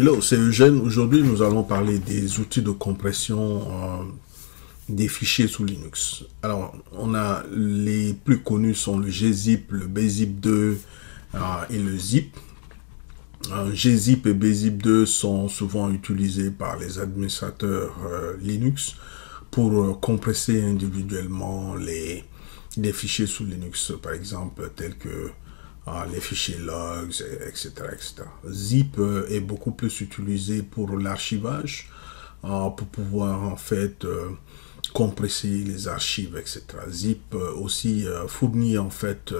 Hello, c'est Eugène. Aujourd'hui, nous allons parler des outils de compression des fichiers sous Linux. Alors, on a les plus connus sont le gzip, le bzip2 et le zip. Gzip et bzip2 sont souvent utilisés par les administrateurs Linux pour compresser individuellement les fichiers sous Linux, par exemple, tels que les fichiers logs, etc., etc. Zip est beaucoup plus utilisé pour l'archivage, pour pouvoir en fait compresser les archives, etc. Zip aussi fournit en fait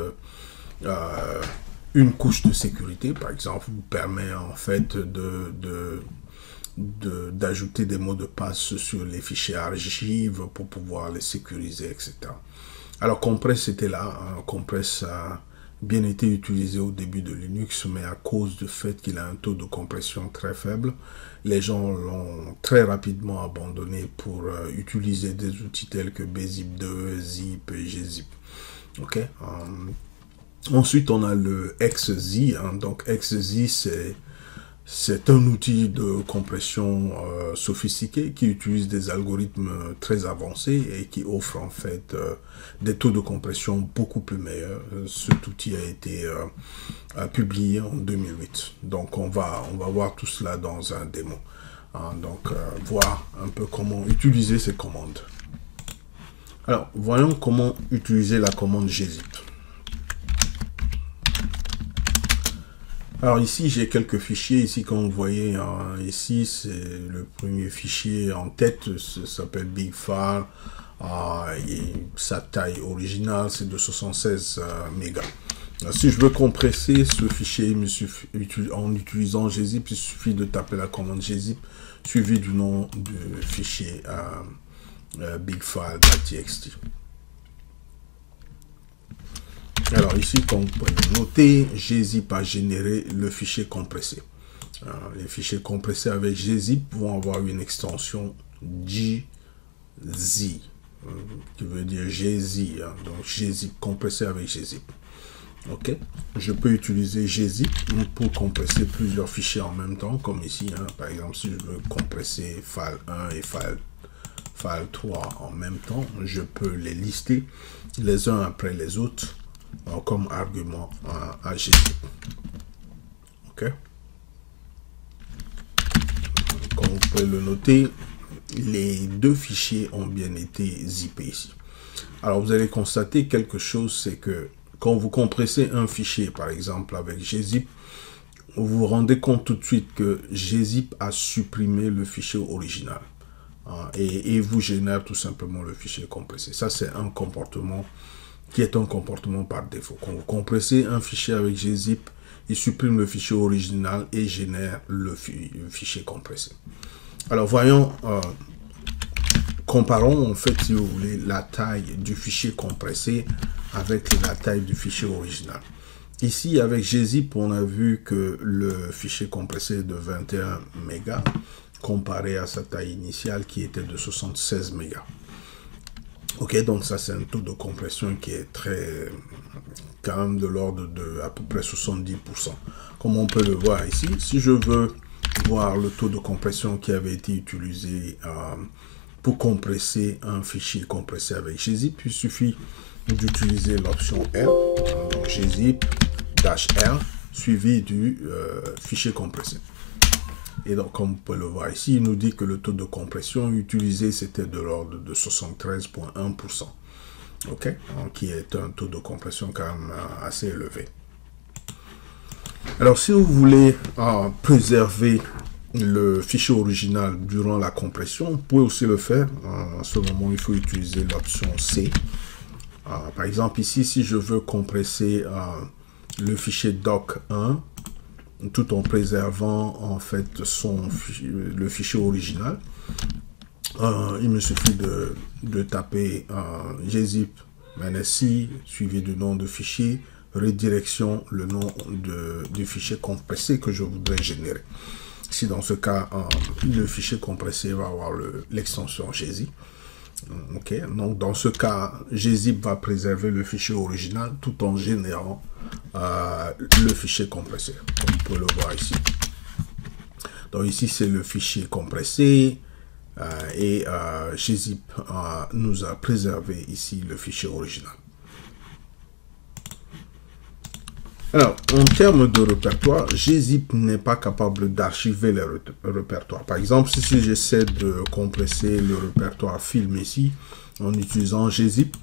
une couche de sécurité, par exemple, vous permet en fait d'ajouter des mots de passe sur les fichiers archives pour pouvoir les sécuriser, etc. Alors Compress était là, Compress a bien été utilisé au début de Linux, mais à cause du fait qu'il a un taux de compression très faible, les gens l'ont très rapidement abandonné pour utiliser des outils tels que bzip2, zip et gzip. Ok. Ensuite, on a le XZ. Donc XZ, c'est un outil de compression sophistiqué qui utilise des algorithmes très avancés et qui offre en fait des taux de compression beaucoup plus meilleurs. Cet outil a été publié en 2008. Donc on va voir tout cela dans un démo. Donc voir un peu comment utiliser ces commandes. Alors voyons comment utiliser la commande gzip. Alors ici, j'ai quelques fichiers. Ici, comme vous voyez, ici, c'est le premier fichier en tête. Ça s'appelle BigFile. Et sa taille originale, c'est de 76 mégas. Alors, si je veux compresser ce fichier en utilisant gzip, il suffit de taper la commande gzip suivi du nom du fichier bigfile.txt. Alors ici, comme vous pouvez le noter, gzip a généré le fichier compressé. Les fichiers compressés avec gzip vont avoir une extension gz, qui veut dire gz, donc gzip compressé avec gzip. Ok, je peux utiliser gzip pour compresser plusieurs fichiers en même temps, comme ici, par exemple, si je veux compresser file 1 et file 3 en même temps, je peux les lister les uns après les autres comme argument à gzip. Ok. Comme vous pouvez le noter, les deux fichiers ont bien été zippés ici. Alors vous allez constater quelque chose, c'est que quand vous compressez un fichier, par exemple avec gzip, vous vous rendez compte tout de suite que gzip a supprimé le fichier original et vous génère tout simplement le fichier compressé. Ça, c'est un comportement qui est un comportement par défaut. Quand vous compressez un fichier avec gzip, il supprime le fichier original et génère le fichier compressé. Alors voyons, comparons en fait, si vous voulez, la taille du fichier compressé avec la taille du fichier original. Ici, avec gzip, on a vu que le fichier compressé est de 21 mégas comparé à sa taille initiale qui était de 76 mégas. Ok, donc ça c'est un taux de compression qui est quand même de l'ordre de à peu près 70%. Comme on peut le voir ici, si je veux voir le taux de compression qui avait été utilisé pour compresser un fichier compressé avec gzip, il suffit d'utiliser l'option R, donc gzip-R, suivi du fichier compressé. Et donc, comme vous pouvez le voir ici, il nous dit que le taux de compression utilisé, c'était de l'ordre de 73,1%. Ok, donc, qui est un taux de compression quand même assez élevé. Alors, si vous voulez préserver le fichier original durant la compression, vous pouvez aussi le faire. En ce moment, il faut utiliser l'option C. Par exemple, ici, si je veux compresser le fichier doc1, tout en préservant en fait le fichier original, il me suffit de taper gzip -c suivi du nom de fichier, redirection, le nom du fichier compressé que je voudrais générer. Si dans ce cas, le fichier compressé va avoir l'extension gzip. Ok, donc dans ce cas, gzip va préserver le fichier original tout en générant le fichier compressé, comme vous pouvez le voir ici. Donc ici, c'est le fichier compressé et gzip nous a préservé ici le fichier original. Alors, en termes de répertoire, gzip n'est pas capable d'archiver les répertoires. Par exemple, si j'essaie de compresser le répertoire film ici, en utilisant gzip,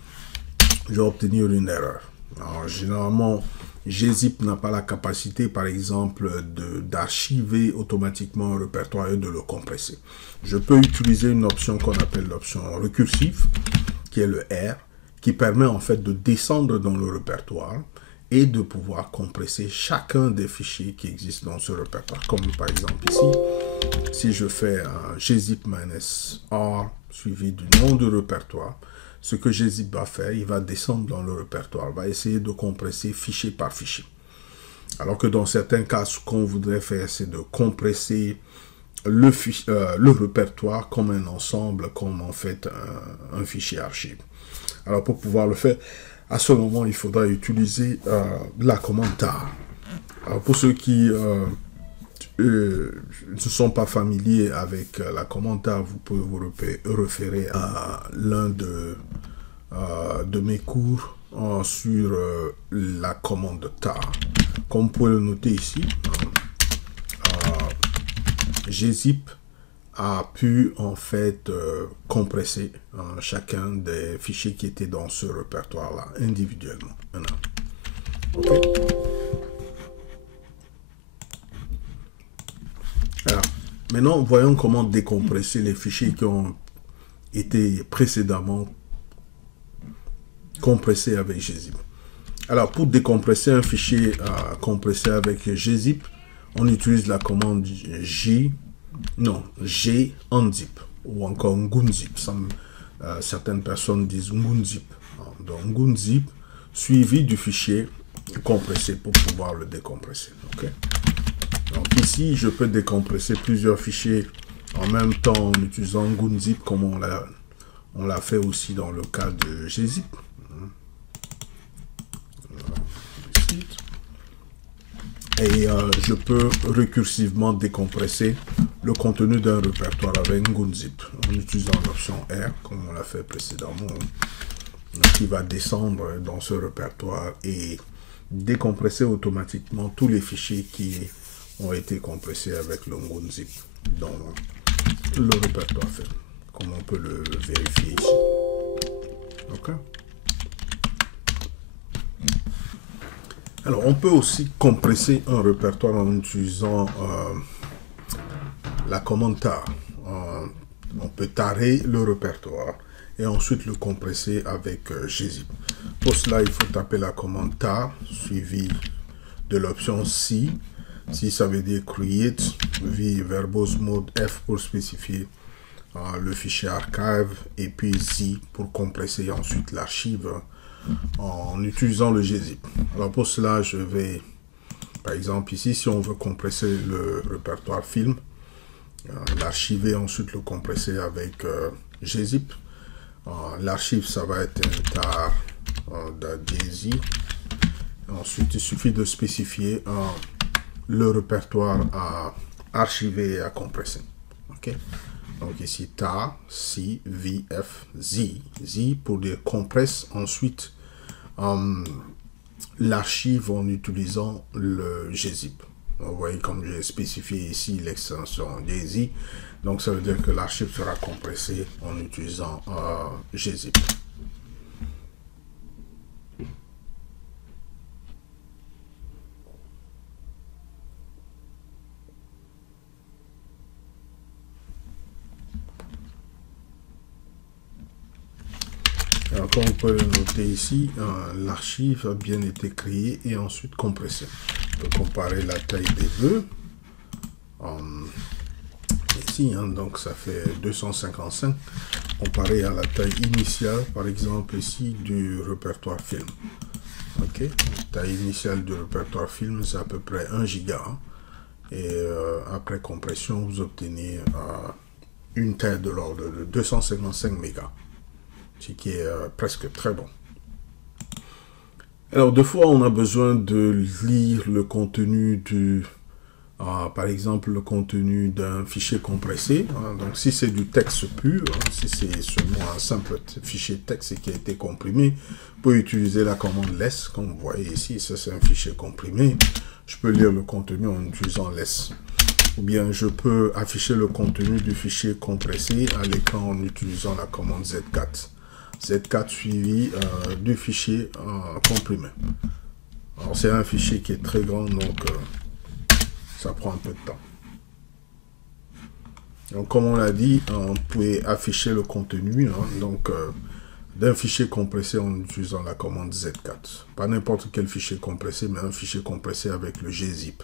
je vais obtenir une erreur. Alors, généralement, gzip n'a pas la capacité, par exemple, d'archiver automatiquement un répertoire et de le compresser. Je peux utiliser une option qu'on appelle l'option récursive, qui est le R, qui permet en fait de descendre dans le répertoire et de pouvoir compresser chacun des fichiers qui existent dans ce répertoire. Comme par exemple ici, si je fais un gzip-r suivi du nom du répertoire, ce que gzip va faire, il va descendre dans le répertoire, va essayer de compresser fichier par fichier. Alors que dans certains cas, ce qu'on voudrait faire, c'est de compresser le répertoire comme un ensemble, comme en fait un fichier archive. Alors pour pouvoir le faire, à ce moment, il faudra utiliser la commande tar. Alors pour ceux qui ne sont pas familiers avec la commande tar, vous pouvez vous référer à l'un de mes cours sur la commande tar. Comme vous pouvez le noter ici, gzip a pu en fait compresser chacun des fichiers qui étaient dans ce répertoire-là individuellement. Okay. Alors, maintenant, voyons comment décompresser les fichiers qui ont été précédemment compressés avec gzip. Alors, pour décompresser un fichier compressé avec gzip, on utilise la commande gunzip ou encore ngunzip. Certaines personnes disent ngunzip. Donc ngunzip suivi du fichier compressé pour pouvoir le décompresser. Okay? Donc ici, je peux décompresser plusieurs fichiers en même temps en utilisant ngunzip comme on l'a fait aussi dans le cas de gzip. Et je peux récursivement décompresser le contenu d'un répertoire avec ngunzip en utilisant l'option R, comme on l'a fait précédemment, qui va descendre dans ce répertoire et décompresser automatiquement tous les fichiers qui ont été compressés avec le ngunzip dans le répertoire fait, comme on peut le vérifier ici. Ok. Alors, on peut aussi compresser un répertoire en utilisant la commande tar. On peut tarer le répertoire et ensuite le compresser avec gzip. Pour cela, il faut taper la commande tar suivie de l'option C. Si ça veut dire create, verbose mode F pour spécifier le fichier archive et puis Z pour compresser ensuite l'archive en utilisant le gzip. Alors pour cela, je vais, par exemple ici, si on veut compresser le répertoire film, l'archiver, ensuite le compresser avec gzip. L'archive, ça va être un tar .gz. Ensuite, il suffit de spécifier le répertoire à archiver et à compresser. Okay? Donc ici, tar, C, V, F, Z. Z pour dire compresse. Ensuite, l'archive en utilisant le gzip. Vous voyez comme j'ai spécifié ici l'extension gz. Donc ça veut dire que l'archive sera compressée en utilisant gzip. Alors, comme vous pouvez le noter ici, l'archive a bien été créée et ensuite compressée. On peut comparer la taille des deux. Ici, donc ça fait 255 comparé à la taille initiale, par exemple ici, du répertoire film. Ok, la taille initiale du répertoire film, c'est à peu près 1 giga. Et après compression, vous obtenez une taille de l'ordre de 255 mégas. Ce qui est presque très bon. Alors, des fois, on a besoin de lire le contenu du par exemple, le contenu d'un fichier compressé. Donc, si c'est du texte pur, si c'est seulement un simple fichier texte qui a été comprimé, vous pouvez utiliser la commande less, comme vous voyez ici. Ça, c'est un fichier comprimé. Je peux lire le contenu en utilisant less. Ou bien, je peux afficher le contenu du fichier compressé à l'écran en utilisant la commande Z4. Z4 suivi du fichier comprimé. Alors, c'est un fichier qui est très grand, donc ça prend un peu de temps. Donc, comme on l'a dit, on peut afficher le contenu d'un fichier compressé en utilisant la commande Z4. Pas n'importe quel fichier compressé, mais un fichier compressé avec le gzip.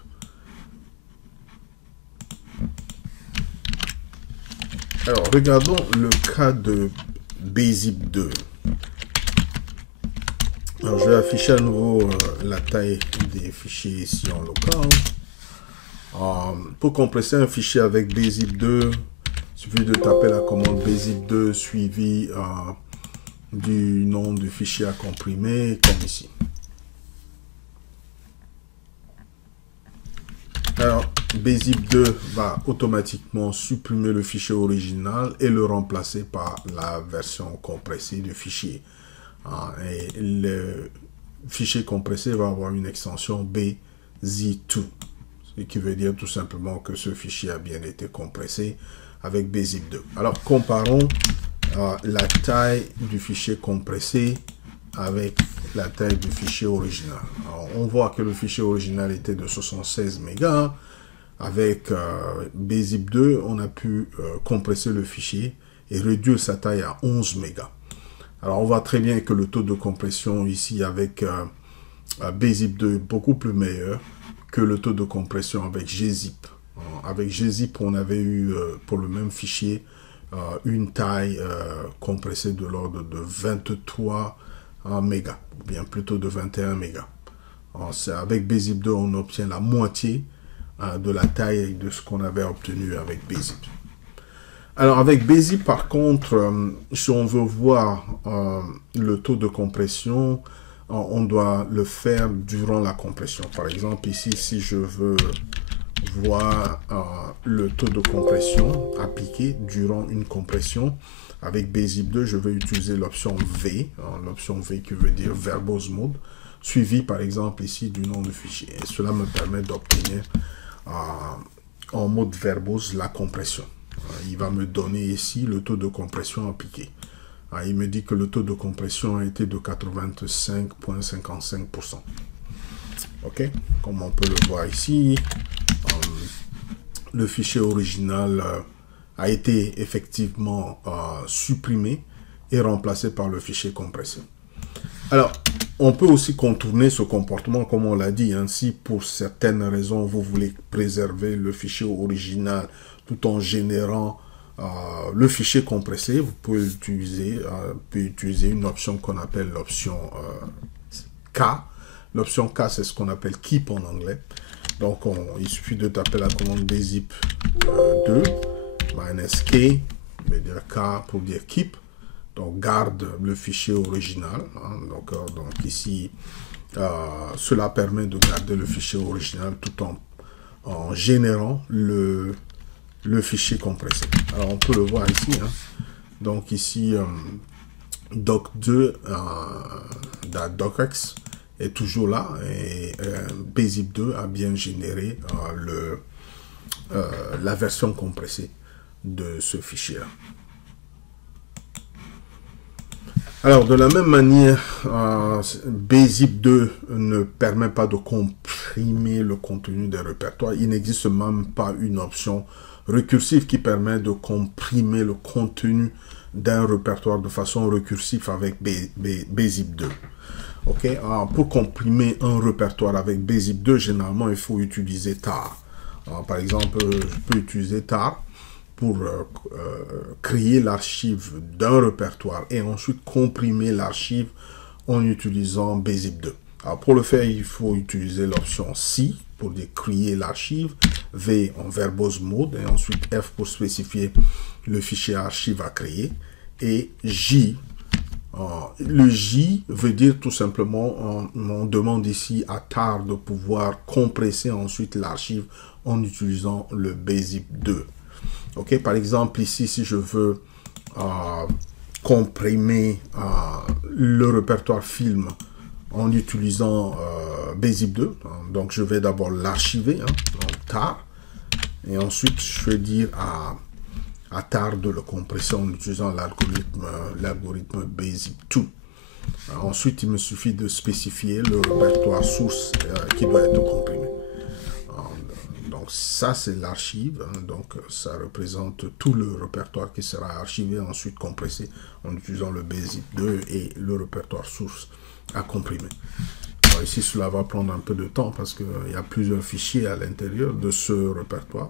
Alors, regardons le cas de bzip 2. Alors, je vais afficher à nouveau la taille des fichiers ici en local. Pour compresser un fichier avec bzip 2, il suffit de taper la commande bzip 2 suivi du nom du fichier à comprimer, comme ici. Alors, bzip 2 va automatiquement supprimer le fichier original et le remplacer par la version compressée du fichier. Et le fichier compressé va avoir une extension bz2, ce qui veut dire tout simplement que ce fichier a bien été compressé avec bzip 2. Alors, comparons la taille du fichier compressé avec la taille du fichier original. Alors, on voit que le fichier original était de 76 mégas. Avec bzip 2, on a pu compresser le fichier et réduire sa taille à 11 mégas. Alors, on voit très bien que le taux de compression ici avec bzip 2 est beaucoup plus meilleur que le taux de compression avec gzip. Avec gzip, on avait eu pour le même fichier une taille compressée de l'ordre de 23 mégas, ou bien plutôt de 21 mégas. Avec bzip 2, on obtient la moitié de la taille de ce qu'on avait obtenu avec bzip. Alors avec bzip, par contre, si on veut voir le taux de compression, on doit le faire durant la compression. Par exemple, ici, si je veux voir le taux de compression appliqué durant une compression, avec bzip 2, je vais utiliser l'option V, l'option V qui veut dire verbose mode, suivi par exemple ici du nom du fichier. Et cela me permet d'obtenir en mode verbose la compression. Il va me donner ici le taux de compression appliqué. Il me dit que le taux de compression a été de 85,55%. Ok, comme on peut le voir ici, le fichier original a été effectivement supprimé et remplacé par le fichier compressé. Alors, on peut aussi contourner ce comportement, comme on l'a dit. Si pour certaines raisons, vous voulez préserver le fichier original tout en générant le fichier compressé, vous pouvez utiliser une option qu'on appelle l'option K. L'option K, c'est ce qu'on appelle keep en anglais. Donc, il suffit de taper la commande bzip 2, -k, veut dire K pour dire keep. Donc, garde le fichier original. Donc ici, cela permet de garder le fichier original tout en générant le fichier compressé. Alors, on peut le voir ici. Donc, ici, doc2 docx est toujours là et bzip 2 a bien généré la version compressée de ce fichier. Alors, de la même manière, bzip 2 ne permet pas de comprimer le contenu des répertoires. Il n'existe même pas une option récursive qui permet de comprimer le contenu d'un répertoire de façon récursive avec bzip 2. Ok, pour comprimer un répertoire avec bzip 2, généralement, il faut utiliser tar. Par exemple, je peux utiliser tar pour créer l'archive d'un répertoire et ensuite comprimer l'archive en utilisant bzip 2. Alors, pour le faire, il faut utiliser l'option C pour dire créer l'archive, V en verbose mode et ensuite F pour spécifier le fichier archive à créer et J. Le J veut dire tout simplement, on demande ici à tar de pouvoir compresser ensuite l'archive en utilisant le BZIP 2. Ok, par exemple, ici, si je veux comprimer le répertoire film en utilisant BZIP 2, donc je vais d'abord l'archiver en tar, et ensuite je vais dire à tar de le compresser en utilisant l'algorithme BZIP 2. Ensuite, il me suffit de spécifier le répertoire source qui doit être comprimé. Donc ça, c'est l'archive. Donc ça représente tout le répertoire qui sera archivé, ensuite compressé en utilisant le BZIP 2 et le répertoire source à comprimer. Alors ici, cela va prendre un peu de temps parce qu'il y a plusieurs fichiers à l'intérieur de ce répertoire.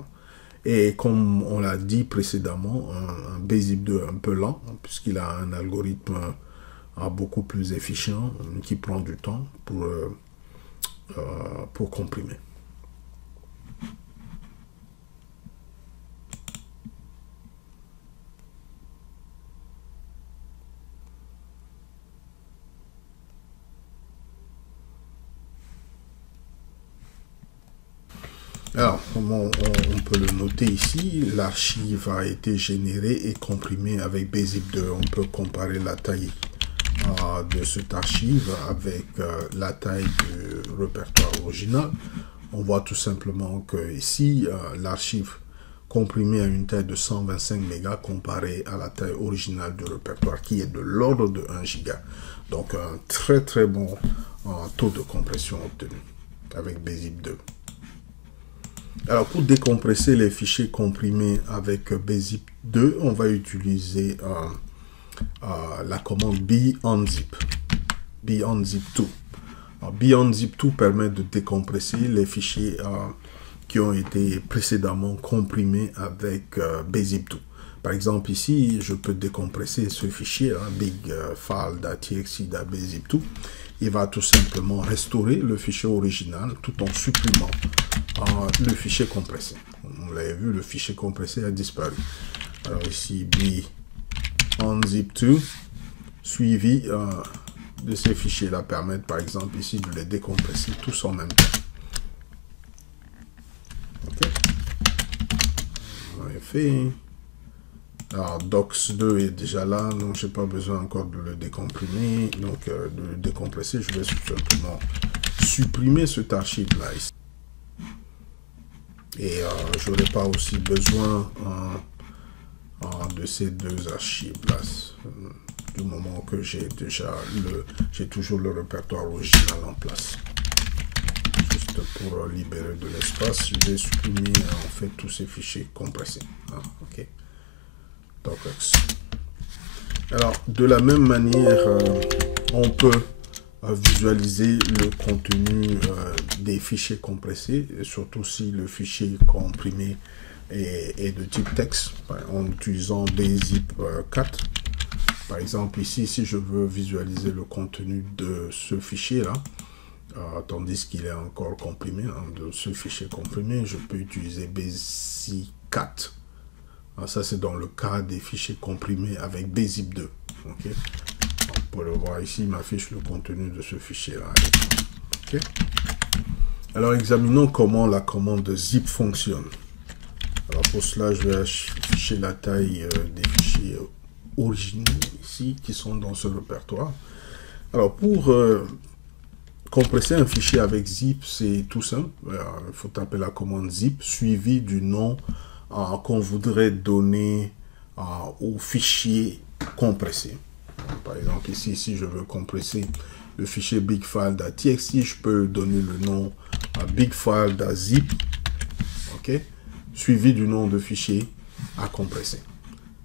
Et comme on l'a dit précédemment, un BZIP 2 un peu lent, puisqu'il a un algorithme beaucoup plus efficient, qui prend du temps pour comprimer. Alors, comment on peut le noter ici, l'archive a été générée et comprimée avec BZIP 2. On peut comparer la taille de cette archive avec la taille du répertoire original. On voit tout simplement que ici, l'archive comprimée a une taille de 125 mégas comparée à la taille originale du répertoire qui est de l'ordre de 1 giga. Donc, un très très bon taux de compression obtenu avec BZIP 2. Alors, pour décompresser les fichiers comprimés avec BZIP 2, on va utiliser la commande bunzip, bunzip2. bunzip2 permet de décompresser les fichiers qui ont été précédemment comprimés avec BZIP2. Par exemple, ici, je peux décompresser ce fichier, bigfile.txt.bzip2. Il va tout simplement restaurer le fichier original tout en supprimant le fichier compressé. On l'avait vu, le fichier compressé a disparu. Alors ici, bunzip2 suivi de ces fichiers-là permettent par exemple ici de les décompresser tous en même temps. Ok. On a fait. Alors, docs2 est déjà là, donc je n'ai pas besoin encore de le décomprimer, donc de le décompresser, je vais simplement supprimer cet archive-là ici. Et je n'aurai pas aussi besoin de ces deux archives-là, du moment que j'ai toujours le répertoire original en place. Juste pour libérer de l'espace, je vais supprimer en fait tous ces fichiers compressés. Ok. Docx. Alors, de la même manière, on peut visualiser le contenu des fichiers compressés, et surtout si le fichier comprimé est de type texte, en utilisant BZIP4. Par exemple, ici, si je veux visualiser le contenu de ce fichier-là, tandis qu'il est encore comprimé, de ce fichier comprimé, je peux utiliser BZIP4. Ça, c'est dans le cas des fichiers comprimés avec BZIP 2. Okay. On peut le voir ici, il m'affiche le contenu de ce fichier-là. Okay. Alors, examinons comment la commande zip fonctionne. Alors, pour cela, je vais afficher la taille des fichiers originaux ici, qui sont dans ce répertoire. Alors, pour compresser un fichier avec zip, c'est tout simple. Il faut taper la commande zip, suivi du nom qu'on voudrait donner au fichier compressé. Par exemple, ici, si je veux compresser le fichier bigfile.txt, je peux donner le nom bigfile.zip, ok, suivi du nom de fichier à compresser.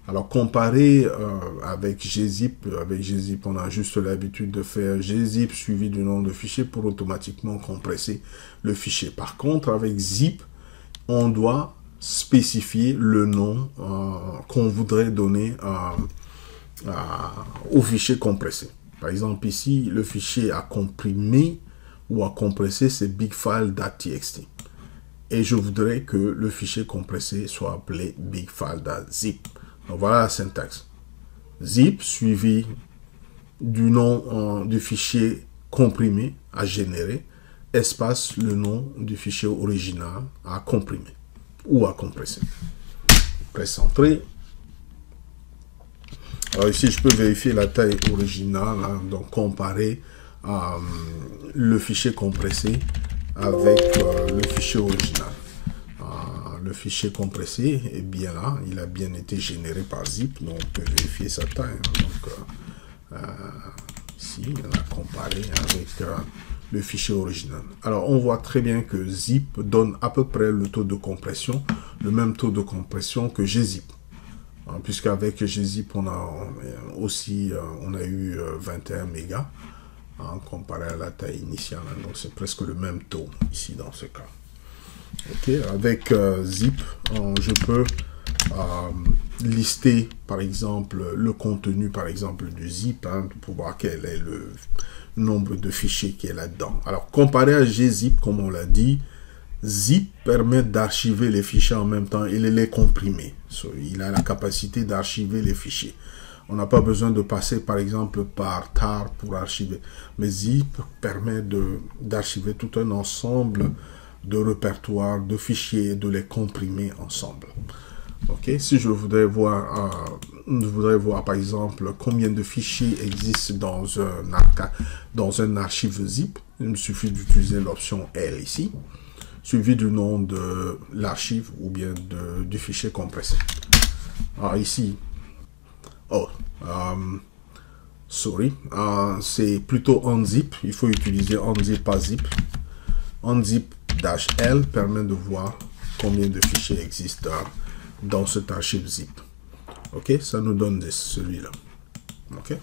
Alors, comparé avec gzip, on a juste l'habitude de faire gzip suivi du nom de fichier pour automatiquement compresser le fichier. Par contre, avec zip, on doit spécifier le nom qu'on voudrait donner au fichier compressé. Par exemple, ici, le fichier à comprimer ou à compresser, c'est bigfile.txt. Et je voudrais que le fichier compressé soit appelé bigfile.zip. Donc voilà la syntaxe. Zip suivi du nom du fichier comprimé à générer. espace le nom du fichier original à comprimer ou à compresser. Presse Entrée. Alors ici, je peux vérifier la taille originale, hein, donc comparer le fichier compressé avec le fichier original. Le fichier compressé est bien là, il a bien été généré par zip, donc on peut vérifier sa taille. Hein, donc ici, on a comparé avec le fichier original. Alors on voit très bien que zip donne à peu près le taux de compression, le même taux de compression que gzip. Puisqu'avec gzip on a aussi on a eu 21 mégas comparé à la taille initiale, hein, donc c'est presque le même taux ici dans ce cas. Ok, avec zip je peux lister par exemple le contenu par exemple du zip, hein, pour voir quel est le nombre de fichiers qui est là-dedans. Alors comparé à gzip, comme on l'a dit, zip permet d'archiver les fichiers en même temps et les comprimer. Il a la capacité d'archiver les fichiers. On n'a pas besoin de passer par exemple par tar pour archiver. Mais zip permet d'archiver tout un ensemble de répertoires, de fichiers, de les comprimer ensemble. Ok, si je voudrais voir par exemple combien de fichiers existent dans un archive zip, il me suffit d'utiliser l'option L ici, suivi du nom de l'archive ou bien du fichier compressé. Alors ici, c'est plutôt unzip, il faut utiliser unzip pas zip. Unzip-L permet de voir combien de fichiers existent dans cet archive zip. Ok, ça nous donne celui-là. Ok.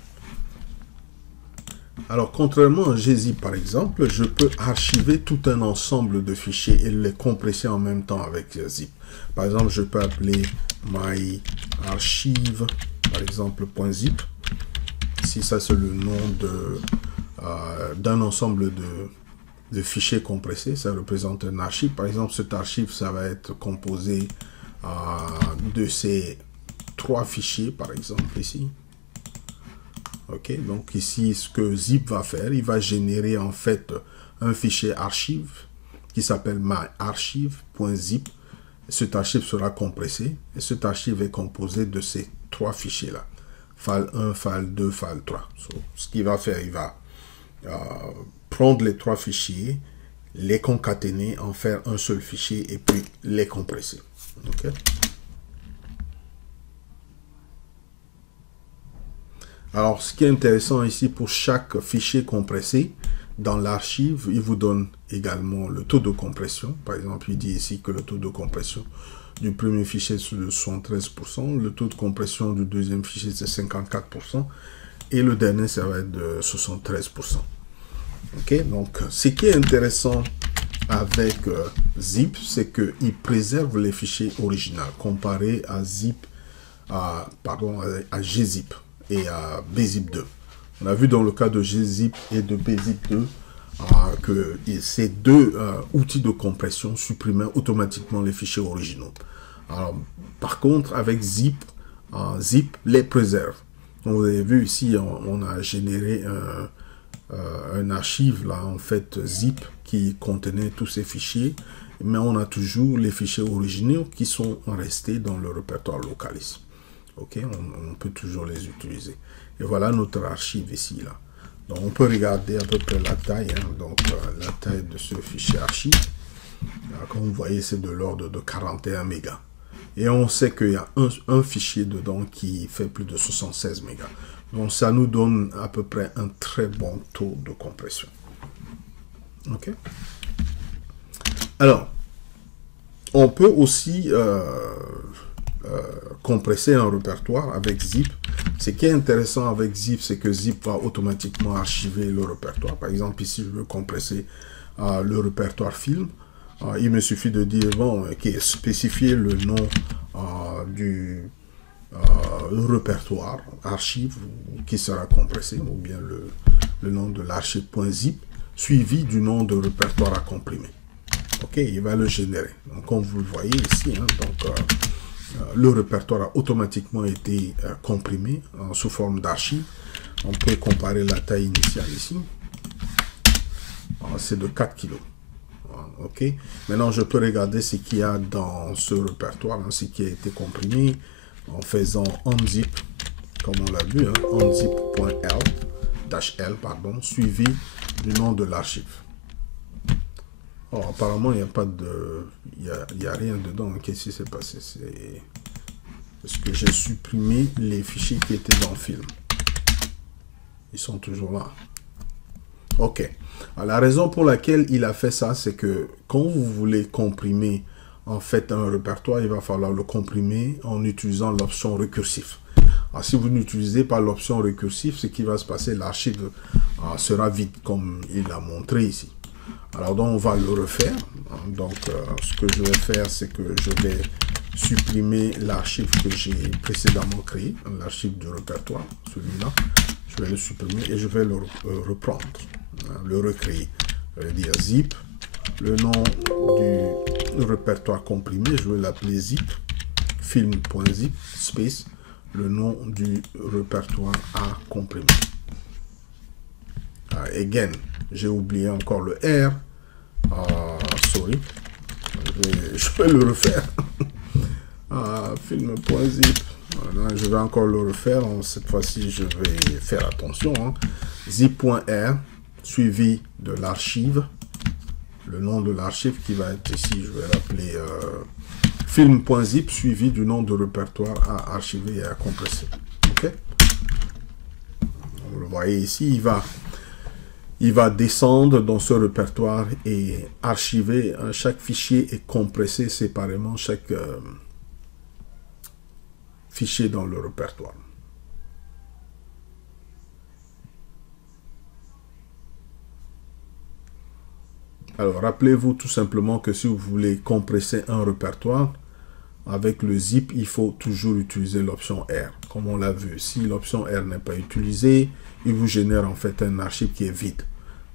Alors, contrairement à gzip par exemple, je peux archiver tout un ensemble de fichiers et les compresser en même temps avec zip. Par exemple, je peux appeler myarchive, par exemple, .zip. Si ça c'est le nom d'un ensemble de fichiers compressés, ça représente un archive. Par exemple, cet archive, ça va être composé de ces 3 fichiers, par exemple, ici. Ok, donc ici, ce que zip va faire, il va générer en fait un fichier archive qui s'appelle myarchive.zip. Cet archive sera compressé et cet archive est composé de ces 3 fichiers-là. File 1, file 2, file 3. Ce qu'il va faire, il va prendre les 3 fichiers, les concaténer, en faire un seul fichier et puis les compresser. Okay. Alors, ce qui est intéressant ici, pour chaque fichier compressé, dans l'archive, il vous donne également le taux de compression. Par exemple, il dit ici que le taux de compression du premier fichier est de 73%, le taux de compression du deuxième fichier c'est 54%, et le dernier, ça va être de 73%. Ok, donc ce qui est intéressant avec zip, c'est qu'il préserve les fichiers originaux comparé à zip, à gzip et à bzip2. On a vu dans le cas de gzip et de bzip2 que ces deux outils de compression supprimaient automatiquement les fichiers originaux. Alors, par contre, avec zip, zip les préserve. Donc, vous avez vu ici, on a généré un archive là en fait zip qui contenait tous ces fichiers, mais on a toujours les fichiers originaux qui sont restés dans le répertoire local ici. Ok, on peut toujours les utiliser. Et voilà notre archive ici là. Donc on peut regarder à peu près la taille, hein, donc la taille de ce fichier archive. Alors, comme vous voyez, c'est de l'ordre de 41 mégas. Et on sait qu'il y a un fichier dedans qui fait plus de 76 mégas. Donc ça nous donne à peu près un très bon taux de compression. Ok. Alors, on peut aussi compresser un répertoire avec zip. Ce qui est intéressant avec zip, c'est que zip va automatiquement archiver le répertoire. Par exemple, ici, je veux compresser le répertoire film. Il me suffit de dire, bon, spécifier le nom du répertoire, archive, qui sera compressé, ou bien le nom de l'archive.zip, suivi du nom de répertoire à comprimer. Ok, il va le générer. Donc, comme vous le voyez ici, hein, donc, le répertoire a automatiquement été comprimé sous forme d'archive. On peut comparer la taille initiale ici. C'est de 4 kilos. Ok. Maintenant, je peux regarder ce qu'il y a dans ce répertoire, ce qui a été comprimé en faisant unzip, comme on l'a vu, unzip.l, pardon, suivi du nom de l'archive. Apparemment, il n'y a pas de... Il y a rien dedans. Qu'est-ce qui s'est passé? C'est parce que j'ai supprimé les fichiers qui étaient dans le film. Ils sont toujours là. Ok. Alors, la raison pour laquelle il a fait ça, c'est que quand vous voulez comprimer en fait un répertoire, il va falloir le comprimer en utilisant l'option récursif. Alors, si vous n'utilisez pas l'option récursif, ce qui va se passer, l'archive sera vide, comme il l'a montré ici. Alors, donc, on va le refaire. Donc, ce que je vais faire, c'est que je vais supprimer l'archive que j'ai précédemment créé, l'archive du répertoire, celui-là. Je vais le supprimer et je vais le reprendre, le recréer. Je vais dire zip, le nom du répertoire comprimé, je vais l'appeler zip, film.zip, space, le nom du répertoire à comprimer. Again, j'ai oublié encore le R. Sorry. Je vais le refaire. Film.zip. Voilà, je vais encore le refaire. Cette fois-ci, je vais faire attention. Zip.r suivi de l'archive. Le nom de l'archive qui va être ici, je vais l'appeler film.zip suivi du nom de répertoire à archiver et à compresser. Ok. Vous le voyez ici, il va descendre dans ce répertoire et archiver. Chaque fichier est compressé séparément, chaque fichier dans le répertoire. Alors, rappelez-vous tout simplement que si vous voulez compresser un répertoire, avec le zip, il faut toujours utiliser l'option R. Comme on l'a vu, si l'option R n'est pas utilisée, il vous génère en fait un archive qui est vide.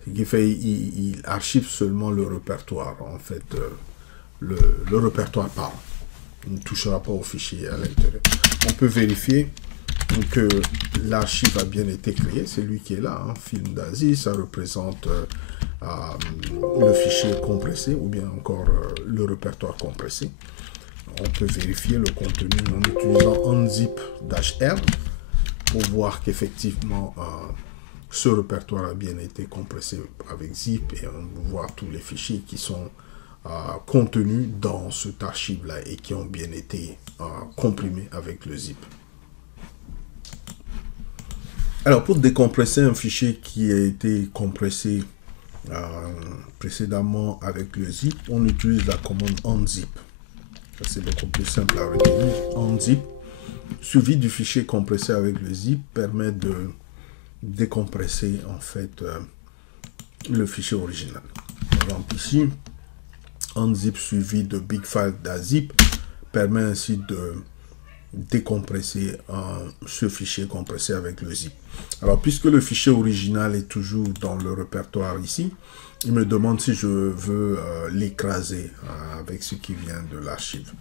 Ce qui fait il archive seulement le répertoire. En fait, le répertoire parle. Il ne touchera pas au fichier à l'intérieur. On peut vérifier que l'archive a bien été créé. C'est lui qui est là. Film d'Asie, ça représente le fichier compressé ou bien encore le répertoire compressé. On peut vérifier le contenu en utilisant unzip-r pour voir qu'effectivement ce répertoire a bien été compressé avec zip et on peut voir tous les fichiers qui sont contenus dans cette archive-là et qui ont bien été comprimés avec le zip. Alors, pour décompresser un fichier qui a été compressé précédemment avec le zip, on utilise la commande unzip. C'est beaucoup plus simple à retenir. Unzip, suivi du fichier compressé avec le zip, permet de décompresser en fait le fichier original. Par exemple ici, unzip suivi de bigfile.zip permet ainsi de décompresser ce fichier compressé avec le zip. Alors, puisque le fichier original est toujours dans le répertoire ici, il me demande si je veux l'écraser avec ce qui vient de l'archive.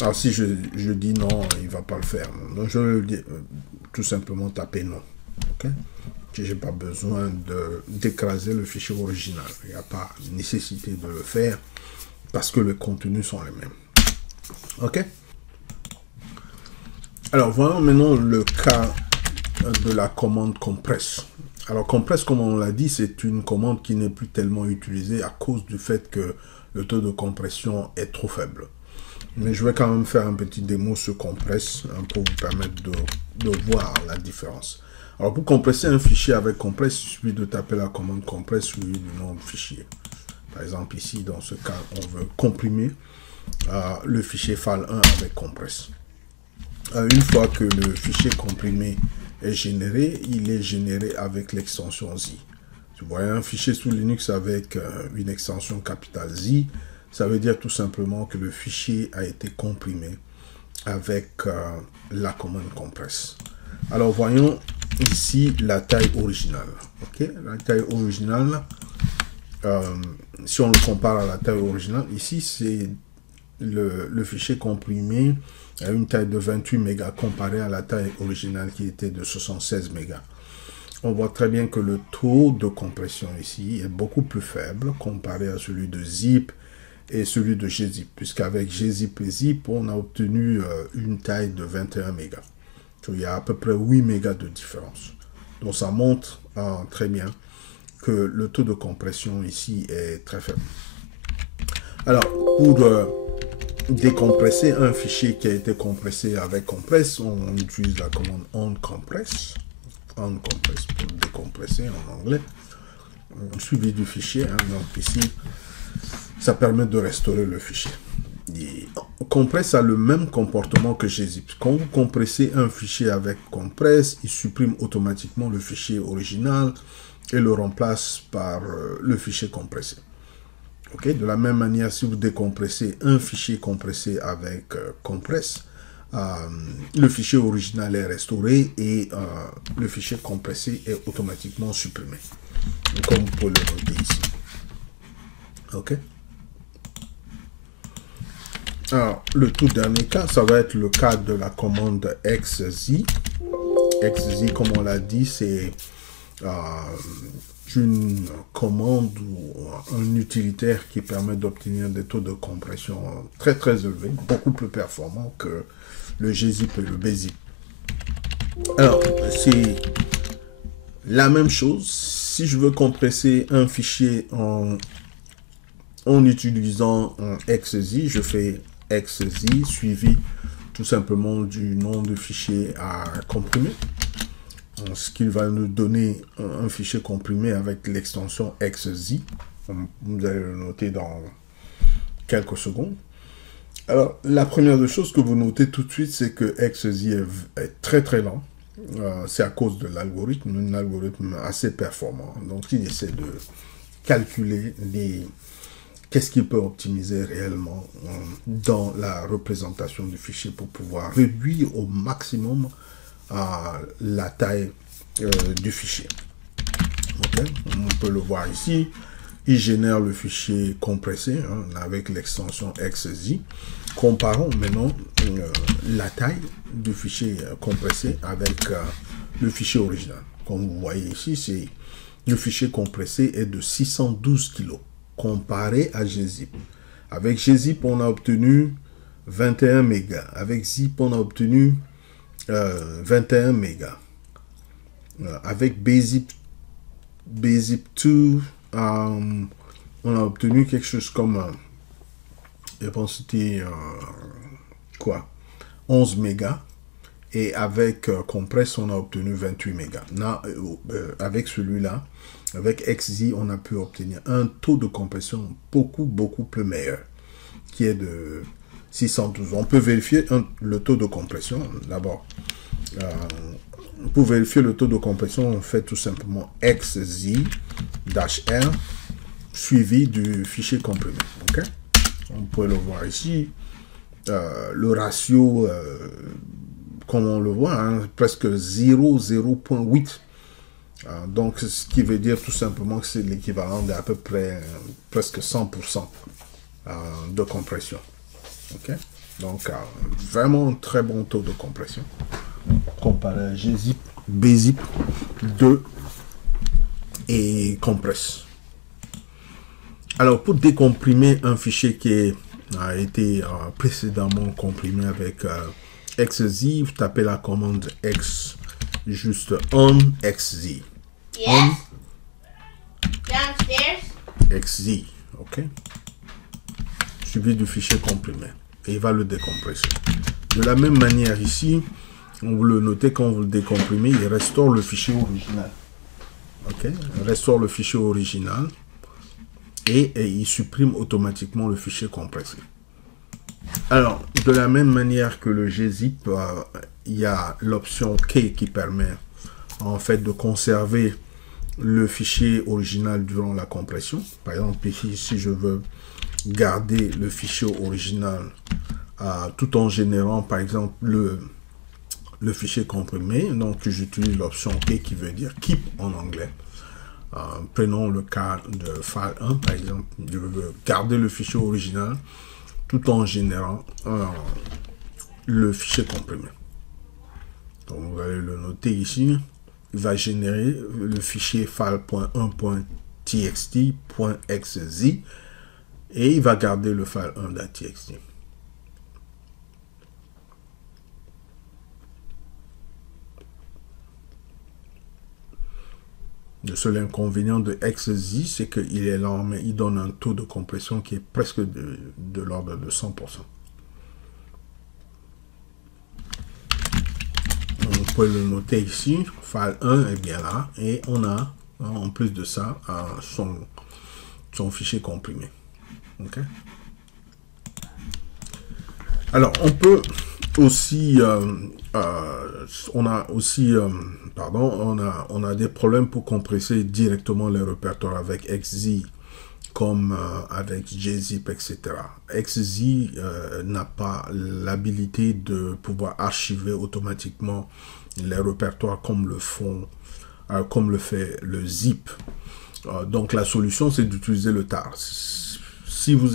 Alors, si je dis non, il ne va pas le faire. Donc, je vais tout simplement taper non. Ok? Je n'ai pas besoin d'écraser le fichier original. Il n'y a pas nécessité de le faire parce que les contenus sont les mêmes. Ok? Alors, voyons maintenant le cas de la commande compress. Alors, compress, comme on l'a dit, c'est une commande qui n'est plus tellement utilisée à cause du fait que le taux de compression est trop faible. Mais je vais quand même faire un petit démo sur compress pour vous permettre de voir la différence. Alors, pour compresser un fichier avec compress, il suffit de taper la commande compress suivi du nom du fichier. Par exemple, ici, dans ce cas, on veut comprimer le fichier file1 avec compress. Une fois que le fichier comprimé est généré, il est généré avec l'extension Z. Vous voyez un fichier sous Linux avec une extension capitale Z, ça veut dire tout simplement que le fichier a été comprimé avec la commande compress. Alors voyons ici la taille originale. Okay? La taille originale, si on le compare à la taille originale, ici c'est le fichier comprimé à une taille de 28 mégas comparé à la taille originale qui était de 76 mégas. on voit très bien que le taux de compression ici est beaucoup plus faible comparé à celui de zip et celui de gzip, puisqu'avec gzip et zip, on a obtenu une taille de 21 mégas. Donc, il y a à peu près 8 mégas de différence. Donc ça montre très bien que le taux de compression ici est très faible. Alors, pour décompresser un fichier qui a été compressé avec compresse, on utilise la commande onCompress. OnCompress pour décompresser en anglais. Suivi du fichier. Hein, donc ici, ça permet de restaurer le fichier. Et compress a le même comportement que gzip. Quand vous compressez un fichier avec compress, il supprime automatiquement le fichier original et le remplace par le fichier compressé. Okay? De la même manière, si vous décompressez un fichier compressé avec compress, le fichier original est restauré et le fichier compressé est automatiquement supprimé. Comme vous pouvez le noter ici. Ok. Alors, le tout dernier cas, ça va être le cas de la commande xz. Xz, comme on l'a dit, c'est une commande ou un utilitaire qui permet d'obtenir des taux de compression très très élevés, beaucoup plus performants que le gzip et le bzip. Alors, c'est la même chose. Si je veux compresser un fichier en utilisant un xz, je fais xz suivi tout simplement du nom de fichier à comprimer. Ce qui va nous donner un fichier comprimé avec l'extension xz. Vous allez le noter dans quelques secondes. Alors, la première des choses que vous notez tout de suite, c'est que xz est très très lent. C'est à cause de l'algorithme, un algorithme assez performant. Donc, il essaie de calculer qu'est-ce qu'il peut optimiser réellement dans la représentation du fichier pour pouvoir réduire au maximum la taille du fichier. Okay? On peut le voir ici. Il génère le fichier compressé avec l'extension xz. Comparons maintenant la taille du fichier compressé avec le fichier original. Comme vous voyez ici, le fichier compressé est de 612 kg comparé à gzip. Avec gzip, on a obtenu 21 mégas. Avec zip, on a obtenu 21 mégas. Avec bzip2, on a obtenu quelque chose comme, je pense que c'était 11 mégas. Et avec compress, on a obtenu 28 mégas. Là, avec celui-là, avec xz, on a pu obtenir un taux de compression beaucoup plus meilleur, qui est de 612. On peut vérifier le taux de compression. D'abord, pour vérifier le taux de compression, on fait tout simplement xz-r suivi du fichier comprimé. Okay? On peut le voir ici. Le ratio, comme on le voit, hein, presque 0,8. Donc, ce qui veut dire tout simplement que c'est l'équivalent d'à peu près presque 100% de compression. Okay? Donc, vraiment un très bon taux de compression comparé à gzip, bzip 2 et compress. Alors, pour décomprimer un fichier qui a été précédemment comprimé avec xz, vous tapez la commande x, juste onxz. Yes. Downstairs. Xz, ok. Suivi du fichier comprimé. Et il va le décompresser. De la même manière ici, vous le notez quand vous le décomprimez, il restaure le fichier original. Ok. Il restaure le fichier original. Et il supprime automatiquement le fichier compressé. Alors, de la même manière que le gzip, il y a l'option K qui permet en fait de conserver le fichier original durant la compression. Par exemple, ici, si je veux garder le fichier original tout en générant, par exemple, le fichier comprimé, donc j'utilise l'option K qui veut dire keep en anglais. Prenons le cas de file 1, par exemple. Je veux garder le fichier original tout en générant le fichier comprimé. Donc, vous allez le noter ici. il va générer le fichier file.1.txt.xz et il va garder le file 1.txt. Le seul inconvénient de XZ, c'est qu'il est lent, mais il donne un taux de compression qui est presque de l'ordre de 100%. On peut le noter ici, file 1 est bien là, et on a, en plus de ça, son fichier comprimé. Okay? Alors, on peut aussi, on a des problèmes pour compresser directement les répertoires avec XZ, comme avec gzip, etc. XZ n'a pas l'habilité de pouvoir archiver automatiquement les répertoires comme le fait le zip. Donc la solution, c'est d'utiliser le tar. Si vous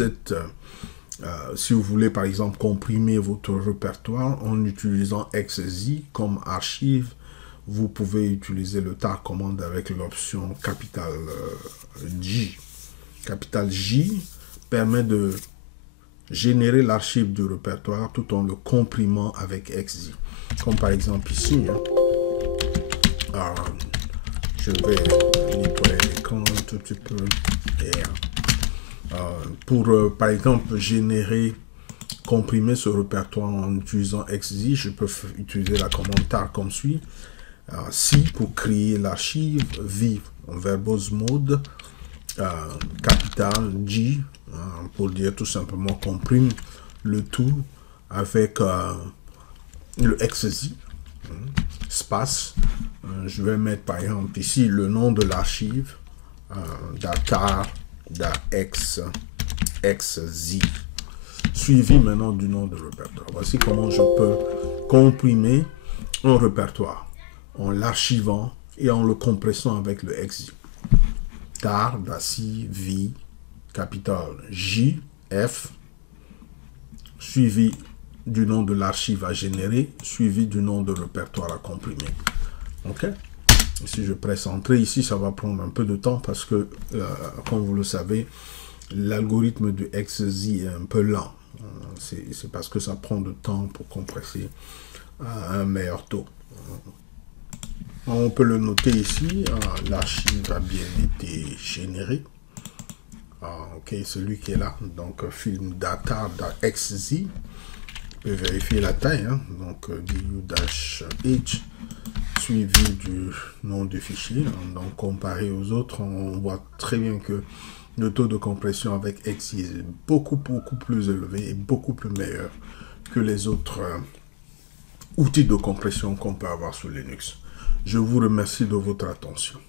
voulez par exemple comprimer votre répertoire en utilisant XZ comme archive, vous pouvez utiliser le tar commande avec l'option capital J. Capital J permet de générer l'archive du répertoire tout en le comprimant avec XZ. Comme par exemple ici, je vais nettoyer l'écran un tout petit peu. Pour par exemple comprimer ce répertoire en utilisant XZ, je peux utiliser la commande tar comme suit. C pour créer l'archive, V en verbose mode, capital G pour dire tout simplement comprime le tout avec le XZ, espace. Je vais mettre par exemple ici le nom de l'archive, tar xz, suivi maintenant du nom de répertoire. Voici comment je peux comprimer un répertoire en l'archivant et en le compressant avec le XZ. Tar, daci, v, capital J, F, suivi du nom de l'archive à générer, suivi du nom de répertoire à comprimer. Ok? Si je presse Entrée, ici, ça va prendre un peu de temps parce que, comme vous le savez, l'algorithme du XZ est un peu lent. C'est parce que ça prend du temps pour compresser à un meilleur taux. On peut le noter ici, l'archive a bien été généré. Ok, celui qui est là, donc film data.xz, je peux vérifier la taille, donc du-h, suivi du nom du fichier. Donc comparé aux autres, on voit très bien que le taux de compression avec XZ est beaucoup plus élevé et beaucoup plus meilleur que les autres outils de compression qu'on peut avoir sur Linux. Je vous remercie de votre attention.